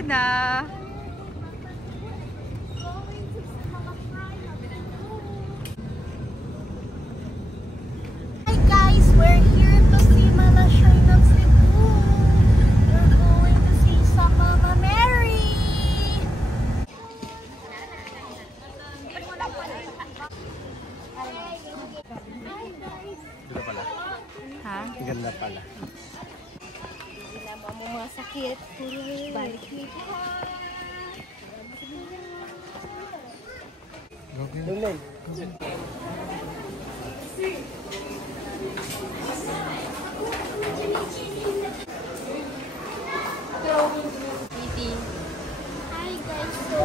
Ayun na. Hi guys, we're here to see Mama Shrine of Cebu. We're going to see some Mama Mary. Ganda pala. Ha? Ganda pala. Nama mo masakit. Balik dito. Okay. Hi guys, so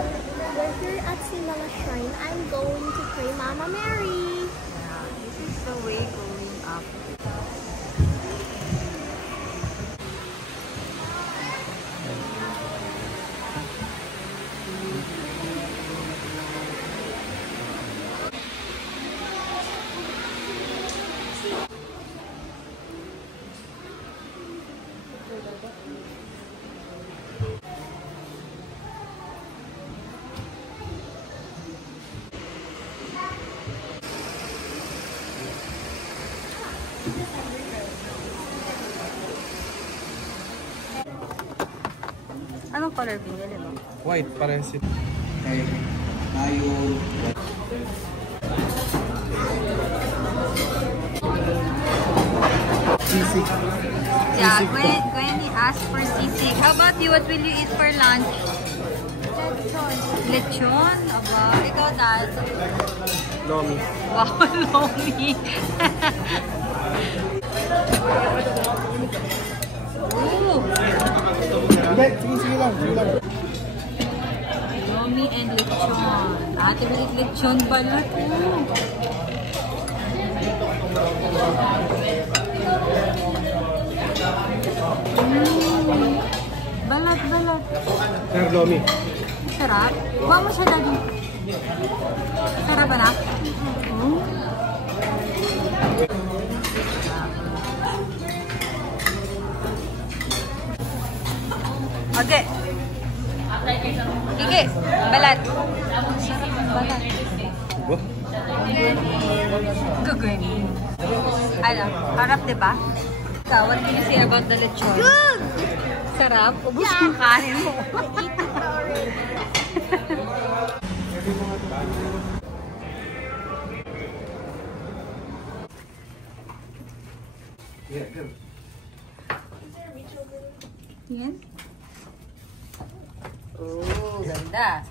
we're here at Simala Shrine. I'm going to pray Mama Mary. Yeah, this is the way going up. Anong color pinili mo? White, parang si... Sisig. Yeah, Gwen asked for sisig. How about you? What will you eat for lunch? Lechon? Aba, ikaw dad. Lomi. Wow, lomi. Ooh. Sige lang. Lomi and lechon. Ate, bilit lechon balat. Ooh. Balat. Sarap lomi. Sarap. Buha mo siya dali. Sarap ba na? Okay. Kiki, balat. Sarap ng balat. Diba? Gagawin. Ano, harap diba? Ikaw, what can you say about the lechon? Good! Sarap. Ubus yung kanin mo. Eat it already. Yeah, good. Yan. Oh, ganda.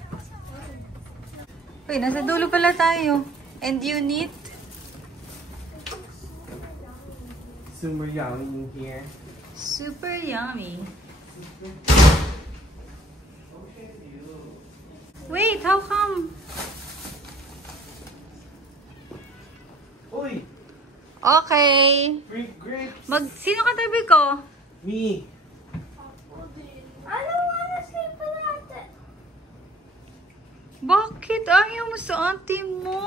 Uy, nasa dulo pala tayo. And you need? Super yummy in here. Super yummy. Wait, how come? Uy! Okay. Free grapes! Sino katabi ko? Me! I don't want to sleep without it. Bakit? Ayaw mo sa ate mo.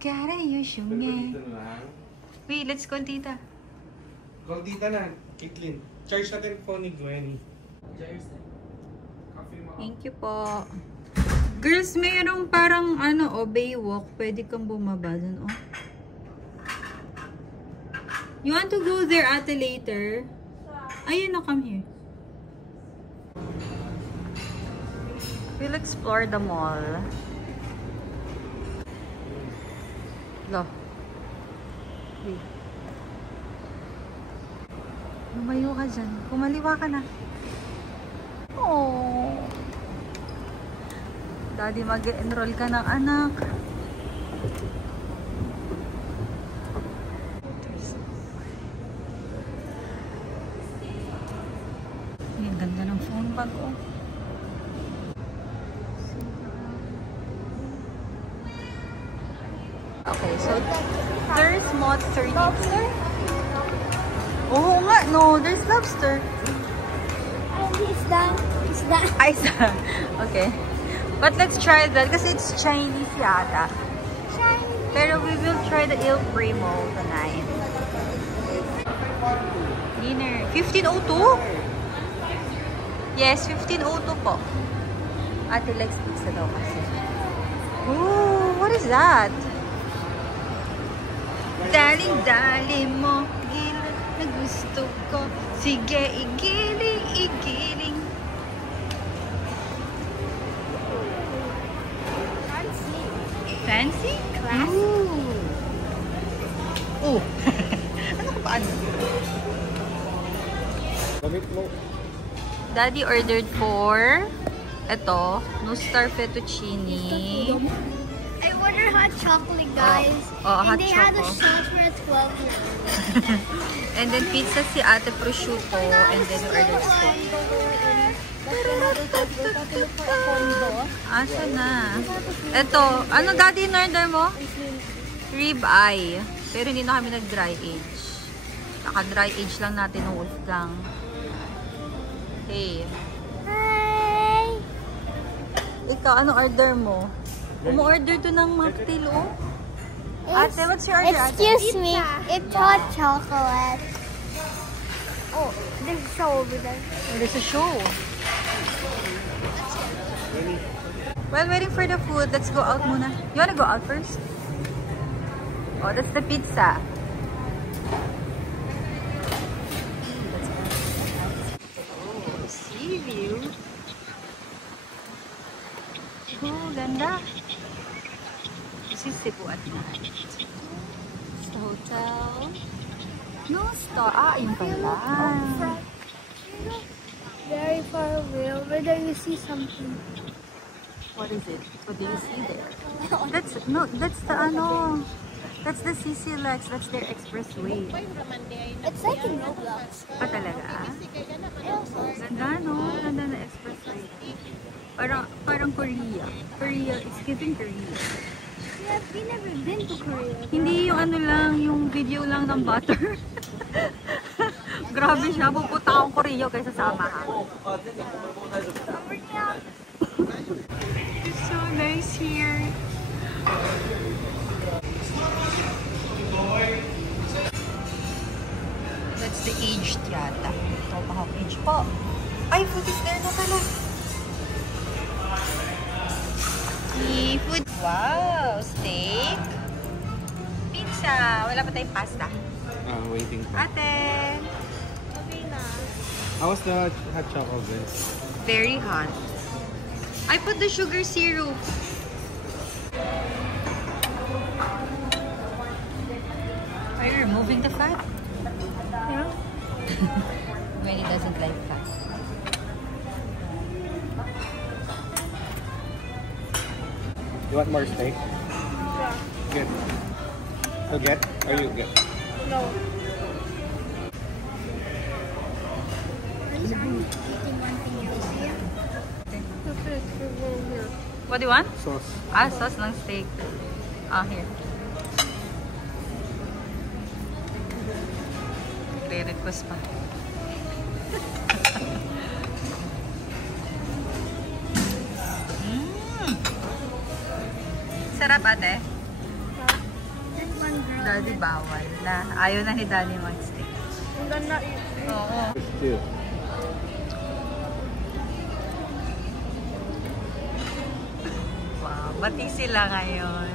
Gotta use your Dito name. na lang. Wait, let's call tita. Call tita na, Caitlin. Charge natin phone ni Gwenny. Thank you po. Girls, mayroong parang Baywalk. Pwede kang bumaba dun, oh. You want to go there ate later? Ayun na, come here. We'll explore the mall. Lo. Wait. Lumayo ka dyan. Kumaliwa ka na. Oh. Daddy, mag-enroll ka ng anak. Ang ganda ng phone bag, oh. Okay, so there's mod 30. Lobster? Oo nga, no, there's lobster. And is that? Okay. But let's try that kasi it's Chinese yata. Chinese. Pero we will try the Il Primo tonight. Dinner. 1502? Yes, 1502 po. Ate likes pizza daw kasi. Ooh, what is that? Daling-dali mo, giling na gusto ko. Sige, igiling. Fancy? Class. Ooh. Ano ka ba? Gamit mo. Daddy ordered for ito, no star fettuccine. I ordered hot chocolate, guys. Hot and they had a choco. shot for a 12. And then pizza si Ate Prosciutto, and then we ordered steak. Asa na? Ito, ano Daddy in-order mo? Rib eye. Pero hindi na kami nag-dry age. Naka-dry age lang natin ng Wolfgang. Hey. Hi! Ikaw, ano order mo? Umu-order to ng mocktail, oh. Ate, what's your order, Ate? Excuse me, it's hot chocolate. Oh, there's a show over there. Oh, there's a show. While waiting for the food, let's go out muna. You wanna go out first? Oh, that's the pizza. Oh, sea view. Oh, ganda. This is Cebu at night. It's the hotel. No star. Ah, yun pala. Very far away. Over there you see something. What is it? What do you see there? That's the CCLX. That's their expressway. It's like in Roblox. Pa talaga? Ganda, no? Ganda na expressway. Parang Korea. Korea is giving Korea. We never been to Korea. Hindi yung ano lang, yung video lang ng butter. Grabe siya. Pupunta akong Korea kaysa sama ha. It's so nice here. That's the aged yata. Ito pa age po. Ay, food is there na pala. Seafood. Wow, steak. Pizza. Wala pa tayong pasta. Waiting pa. Ate. Okay na. How was the hot chocolate? Very hot. I put the sugar syrup. Are you removing the fat? Yeah. When he doesn't like fat. You want more steak? Yeah. Good. I'll get? Or you get? No. What do you want? Sauce. Ah, sauce ng steak. Ah, here. Re-request pa. Sarap, ate. Daddy bawal na. Ayaw na ni Daddy mag-steak. I'm gonna eat. Oo. Still. Wow, bati sila ngayon.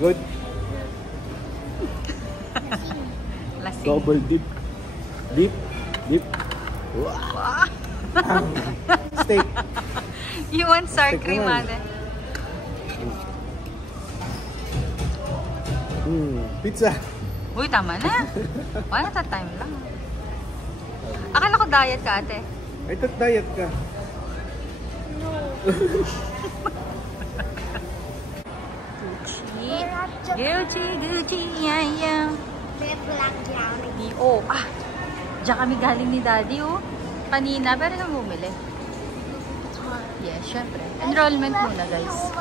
Good. Lasing. Double dip. Dip. Dip. Wow. Steak. You want sour Steak cream, naman. ate? Pizza. Uy, tama na. Wala na time lang. Akala ko diet ka, ate. I thought diet ka. No. Gucci, Gucci, yeah, yeah. Oh, diyan kami galing ni Daddy, oh. Kanina, pero nang bumili. Yes, syempre. Enrollment muna, guys.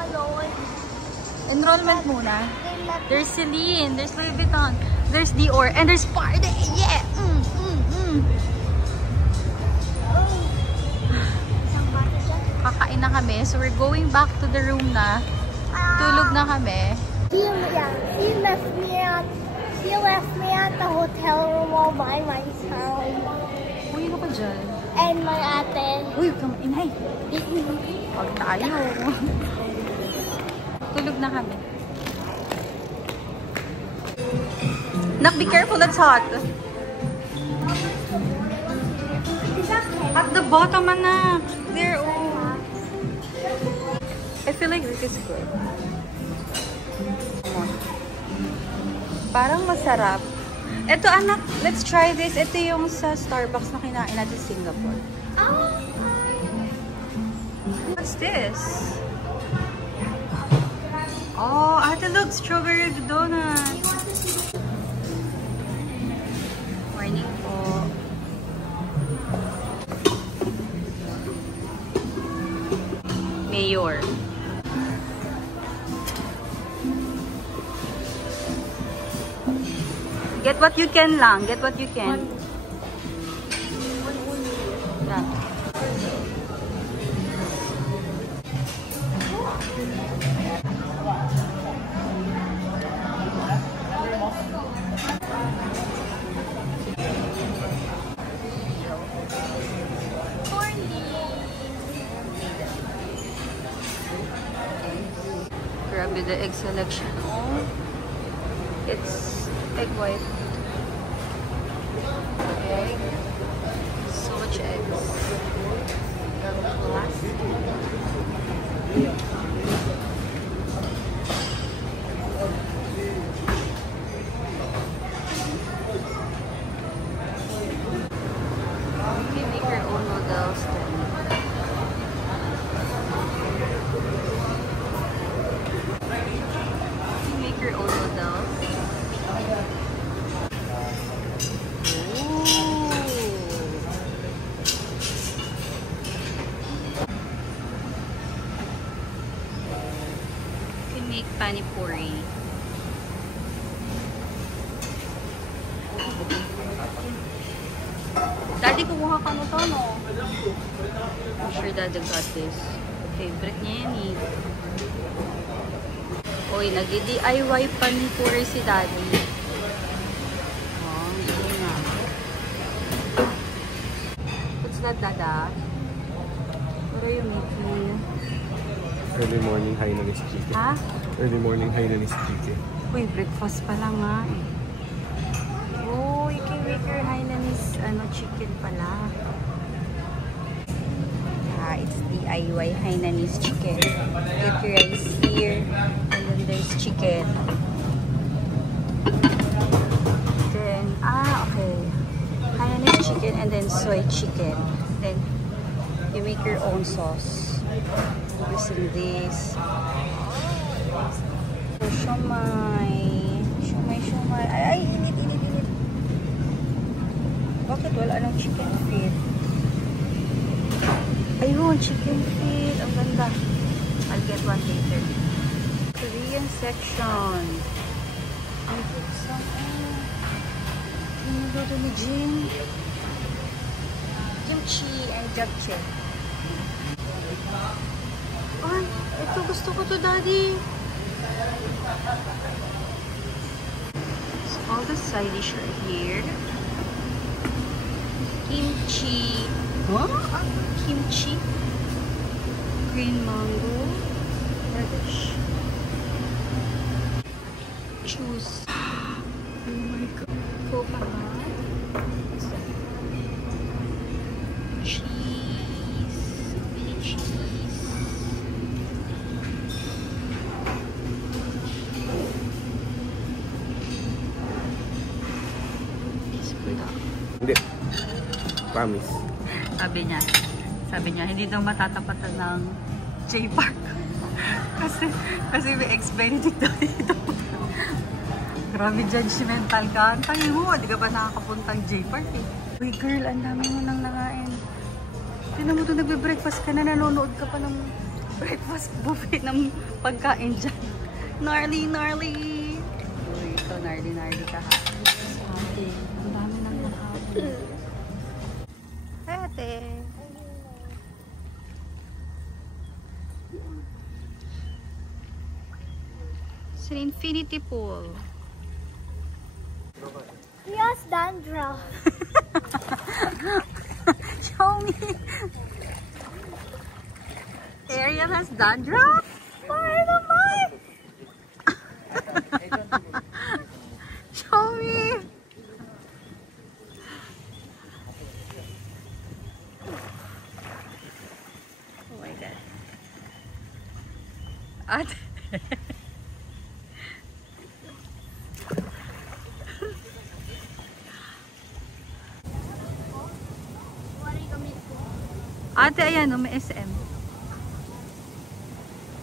Enrollment muna. There's Celine, there's Louis Vuitton, there's Dior, and there's Party! Yeah! Kakain na kami, so we're going back to the room na. Tulog na kami. She left me at the hotel room all by myself. dyan. And my ate. Uy, inay. Huwag tayo. Tulog na kami. Nak, be careful, it's hot. At the bottom, anak. There, oh. I feel like this is good. Parang masarap. Ito, anak, let's try this. Ito yung sa Starbucks na kinain natin sa Singapore. What's this? Oh, ate, look, strawberry donut. Morning po. Mayor. Get what you can lang. Get what you can. Yeah. Grabe the egg selection. Oh, it's egg white. Egg. So much eggs. You can make your own noodles then. You can make your own noodles. Make pani puri. Daddy, kumuha ka nito, no? I'm sure Daddy got this. Favorite niya yan eh. Uy, nag-DIY pani puri si Daddy. Oh, hindi na. What's that, Dada? What are you making? Early morning Hainanese chicken. Ha? Early morning Hainanese chicken. Uy, breakfast pa lang nga eh. Oh, you can make your Hainanese chicken pala. It's DIY Hainanese chicken. Get your rice here. And then there's chicken. Then, okay. Hainanese chicken and then soy chicken. Then, you make your own sauce. Using this. So, shumai. Shumai. Ay, init. Bakit wala ng chicken feet? Ayun, chicken feet. Ang ganda. I'll get one later. Korean section. Ay, buksan. Ano ni Jin? Kimchi and japchae. Ay, ito gusto ko to, Daddy. So, all the side dish are here. Kimchi. Huh? Kimchi. Green mango. Radish. Juice. Oh my God. Coconut. Cheese. Philly cheese. Hindi. Promise. Sabi niya, hindi daw matatapatan ng J-Park. kasi may ex-Benedict daw dito. Grabe judgmental ka. Tayo mo, di ka ba nakakapuntang J-Park eh. Uy girl, ang dami mo nang nangain. Tinan mo doon, nagbe-breakfast ka na, nanonood ka pa ng breakfast buffet ng pagkain dyan. Gnarly! Uy, ito, gnarly ka ha. Ate, ang dami nang nakain. Ate. It's an infinity pool. He has dandruff. Queenie. Ariel has dandruff. Why naman? Show me. Oh my God. At ate, ayan, may SM.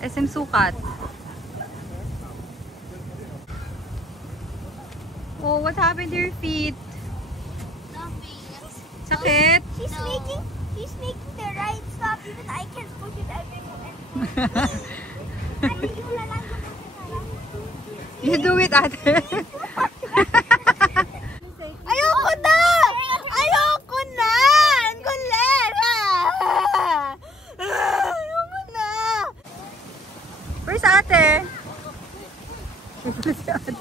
SM Sukat. Oh, what happened to your feet? Sakit? He's making the right stop. Even I can push it everywhere. You do it, ate. Ayoko na! Ayoko na! Ang gulera! Ayoko na! Where's ate? Si ate.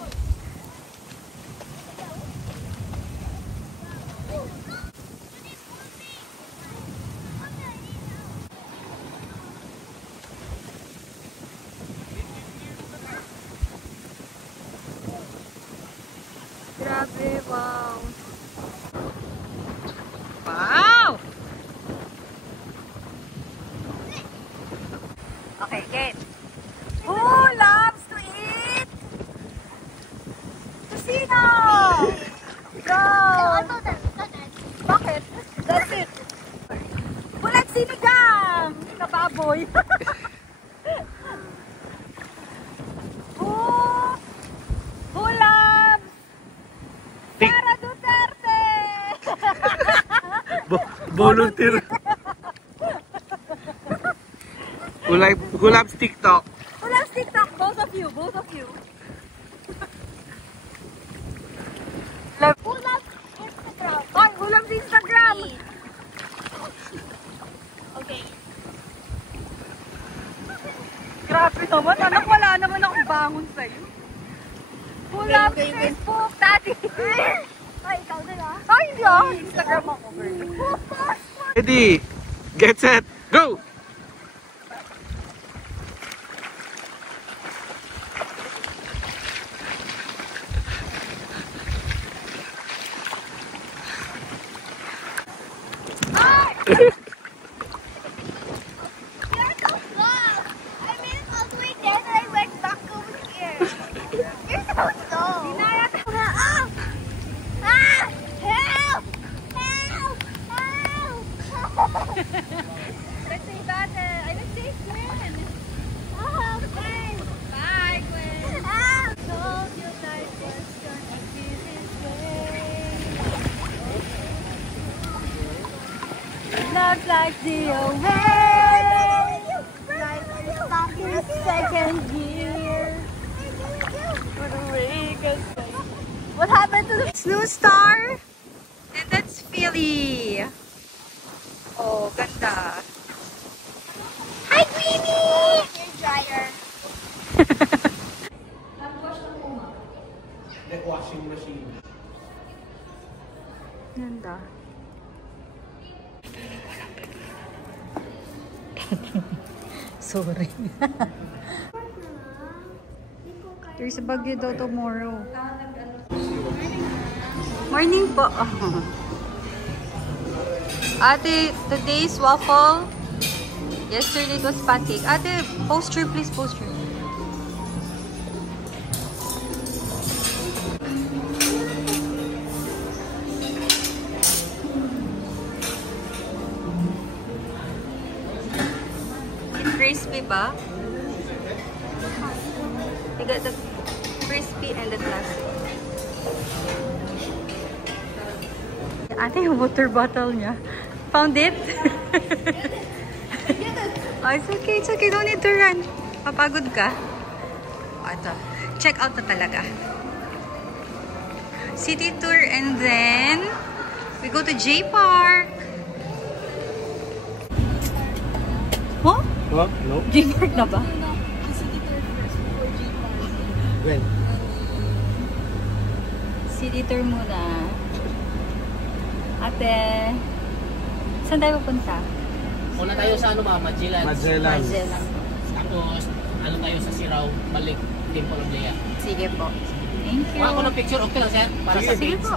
Grabe, wow. Wow! Okay, Kate. Who loves to eat? Tusino! Go! Bakit? That's it. Bulat sinigang! Kababoy. Who loves Sara Duterte? Volunteer. Who loves TikTok? Who loves TikTok? Both of you. Both of you. Who loves Instagram? Oh, who loves Instagram? Okay. Grabe naman. Anak, wala naman akong bangon sa'yo. Who loves Facebook? Daddy. Ay, ikaw na lang. Ay, hindi ah. Instagram ako. Ready, get set, go! You're so slow. I made it all the way there and I went back over here. You're so slow. Dinaya ka. Ah! Ah! Help! Help! Help! Let's say that. Let's say Gwen. Oh, Gwen! Bye, Gwen. Ah! Told you life was gonna be this way. Love like the away. Life is back in second gear. What happened to the Snoo Star? And that's Philly. Oh, ganda. Hi, Queenie! Your dryer. The washing machine. Ganda. Sorry. There's a bagyo daw tomorrow. Morning po. Ate, today's waffle. Yesterday it was pancake. Ate, poster please, poster. Crispy ba? I got the crispy and the classic. Ate, yung water bottle niya. Found it? Oh, it's okay, it's okay. Don't need to run. Papagod ka. Oh, ito. Check out na talaga. City tour and then we go to J Park. Huh? What? No? J Park na ba? When? City tour muna. Ate, Saan tayo pupunta? Una tayo sa ano ma'am, Magellan. Magellan. Magellan. Tapos, ano tayo sa Sirao, balik Temple of Lea. Sige po. Thank you. Kuha ko ng picture, okay lang sir? Para Sige. sa Sige page. po.